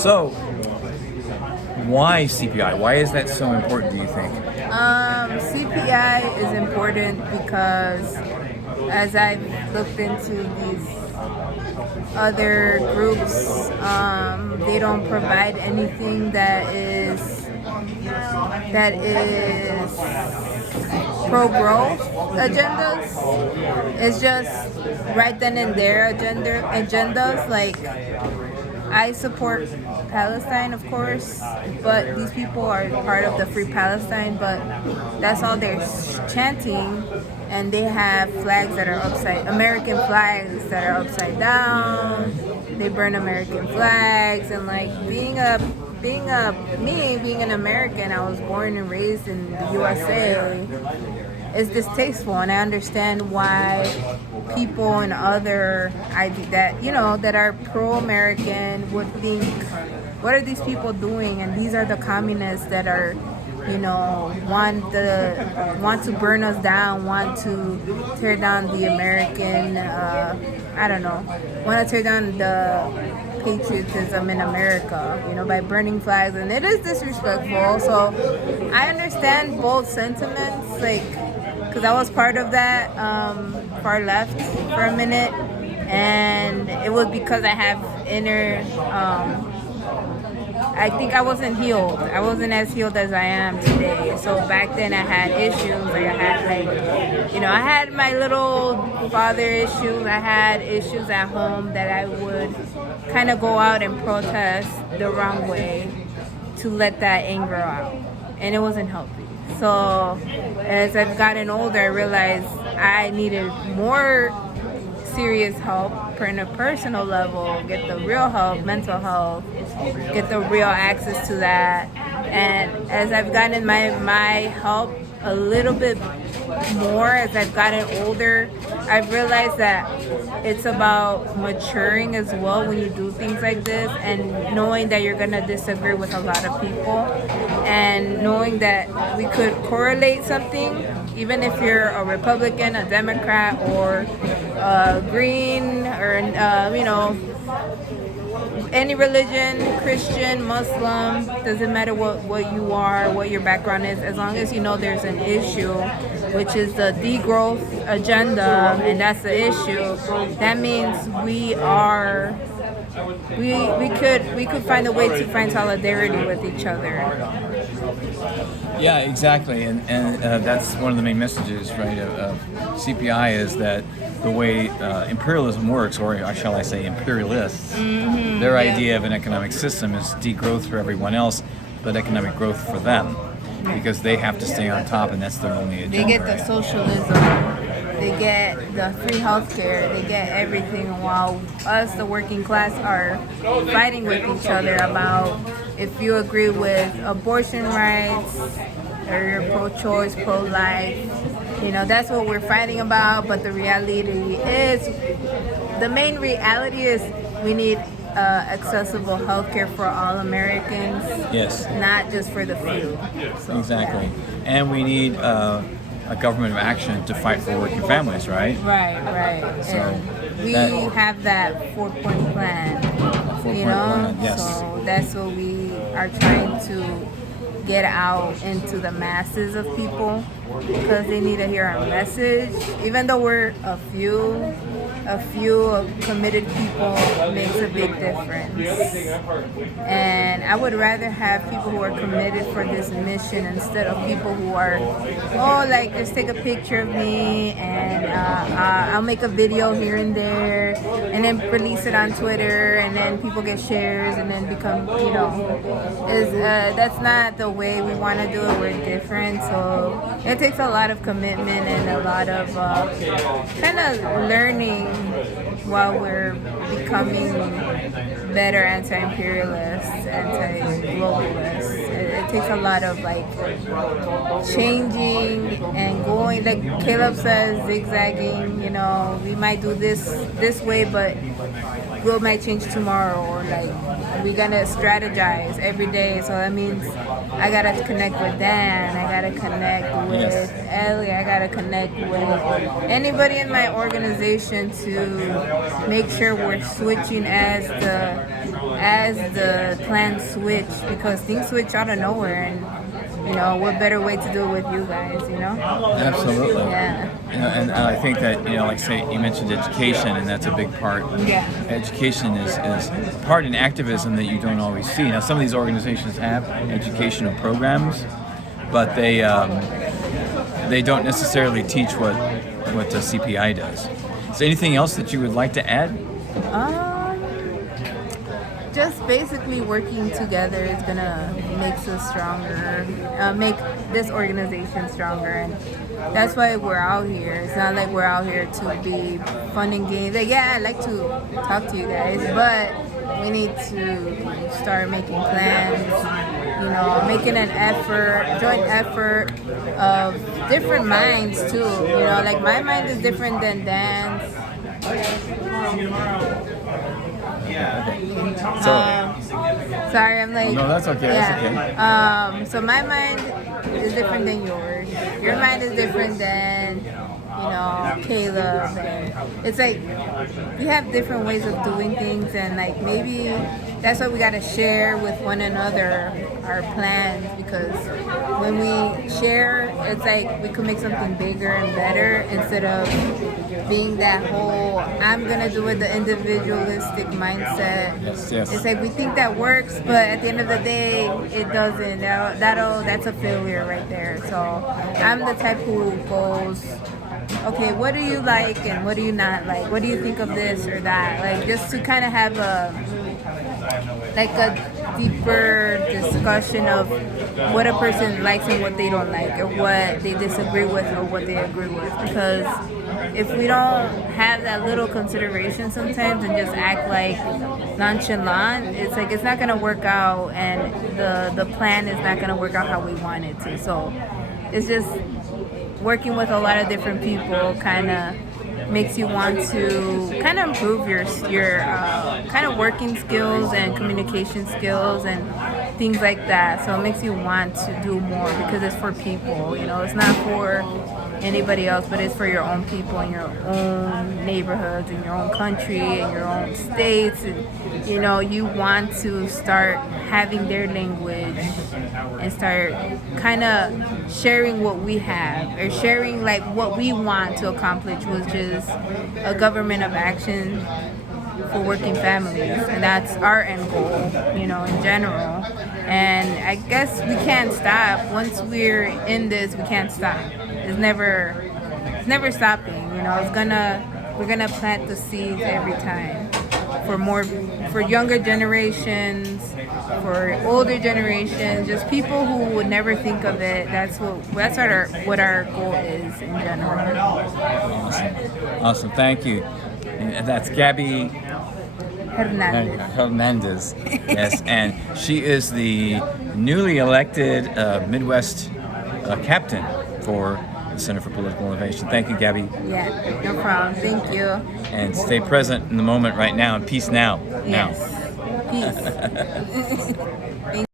So, why CPI? Why is that so important, do you think? CPI is important because as I've looked into these other groups, they don't provide anything that is pro-growth agendas. It's just right then and there agendas. Like, I support Palestine, of course, but these people are part of the Free Palestine, but that's all they're chanting, and they have flags that are American flags that are upside down. They burn American flags, and like being an American, I was born and raised in the USA. It's distasteful, and I understand why people and other that are pro-American would think, what are these people doing? And these are the communists that are, want to burn us down, want to tear down the American, want to tear down the patriotism in America, by burning flags, and it is disrespectful. So I understand both sentiments, because I was part of that far left for a minute, and it was because I have inner. I think I wasn't healed. I wasn't as healed as I am today. So back then I had issues. I had my little father issues. I had issues at home that I would kind of go out and protest the wrong way to let that anger out, and it wasn't healthy. So as I've gotten older, I realized I needed more serious help on a personal level, get the real help, mental health, get the real access to that. And as I've gotten my help a little bit more as I've gotten older, I've realized that it's about maturing as well when you do things like this, and knowing that you're going to disagree with a lot of people, and knowing that we could correlate something, even if you're a Republican, a Democrat, or Green, or any religion, Christian, Muslim, doesn't matter what you are, what your background is, as long as you know there's an issue, which is the degrowth agenda, and that's the issue. That means we could find a way to find solidarity with each other. Yeah, exactly, and that's one of the main messages, right, of CPI, is that the way imperialism works, or shall I say imperialists, their idea of an economic system is degrowth for everyone else, but economic growth for them, because they have to stay on top, and that's their only agenda. They get the socialism, they get the free healthcare, they get everything, while us, the working class, are fighting with each other about if you agree with abortion rights, or you're pro-choice, pro-life. That's what we're fighting about, but the main reality is we need accessible healthcare for all Americans. Yes. Not just for the few. So, exactly. Yeah. And we need a government of action to fight for working families, right? Right. So and we have that 4-point plan. Plan, yes. So that's what we are trying to get out into the masses of people, because they need to hear our message. Even though we're a few committed people, makes a big difference. And I would rather have people who are committed for this mission instead of people who are, just take a picture of me and I'll make a video here and there and then release it on Twitter, and then people get shares and then become, that's not the way we want to do it. We're different. So it takes a lot of commitment and a lot of kind of learning while we're becoming better anti-imperialists, anti-globalists. It takes a lot of changing and going, like Caleb says, zigzagging. We might do this way, but we might change tomorrow, or we're gonna strategize every day. So that means I gotta connect with Dan, I gotta connect with Ellie, I gotta connect with anybody in my organization to make sure we're switching as as the plans switch, because things switch out of nowhere, and what better way to do it with you guys, Absolutely. Yeah. And I think that, like say you mentioned education, and that's a big part. Yeah. Education is a part in activism that you don't always see. Now, some of these organizations have educational programs, but they don't necessarily teach what the CPI does. Is there anything else that you would like to add? Just basically working together is gonna make us stronger, make this organization stronger, and that's why we're out here. It's not like we're out here to be fun and games. Like, yeah, I'd like to talk to you guys, but we need to start making plans, making an effort, joint effort of different minds too. Like my mind is different than Dan's. Sorry, I'm like. No, that's okay. Yeah. That's okay. So my mind is different than yours. Your mind is different than Caleb. And it's like we have different ways of doing things, and like maybe that's why we gotta share with one another our plans, because when we share, it's like we could make something bigger and better instead of being that whole I'm gonna do it, the individualistic mindset. Yes. It's like we think that works, but at the end of the day, it doesn't. That's a failure right there. So I'm the type who goes, okay, what do you like and what do you not like? What do you think of this or that? Like, just to kind of have a deeper discussion of what a person likes and what they don't like, or what they disagree with or what they agree with. Because if we don't have that little consideration sometimes and just act like nonchalant, it's like it's not gonna work out, and the plan is not gonna work out how we want it to. So it's just working with a lot of different people kind of makes you want to kind of improve your kind of working skills and communication skills and things like that. So it makes you want to do more, because it's for people. It's not for anybody else, but it's for your own people in your own neighborhoods, in your own country, in your own states. And you want to start having their language and start kind of sharing what we have, or sharing like what we want to accomplish, which is a government of action for working families, and that's our end goal, in general. And I guess we can't stop. Once we're in this, we can't stop. It's never stopping. We're gonna plant the seeds every time for younger generations, for older generations, just people who would never think of it. That's what our goal is in general. Awesome. Thank you. And that's Gaby Hernandez. Yes, and she is the newly elected Midwest captain for the Center for Political Innovation. Thank you, Gaby. Yeah, no problem. Thank you. And stay present in the moment right now, and peace now. Yes. Peace.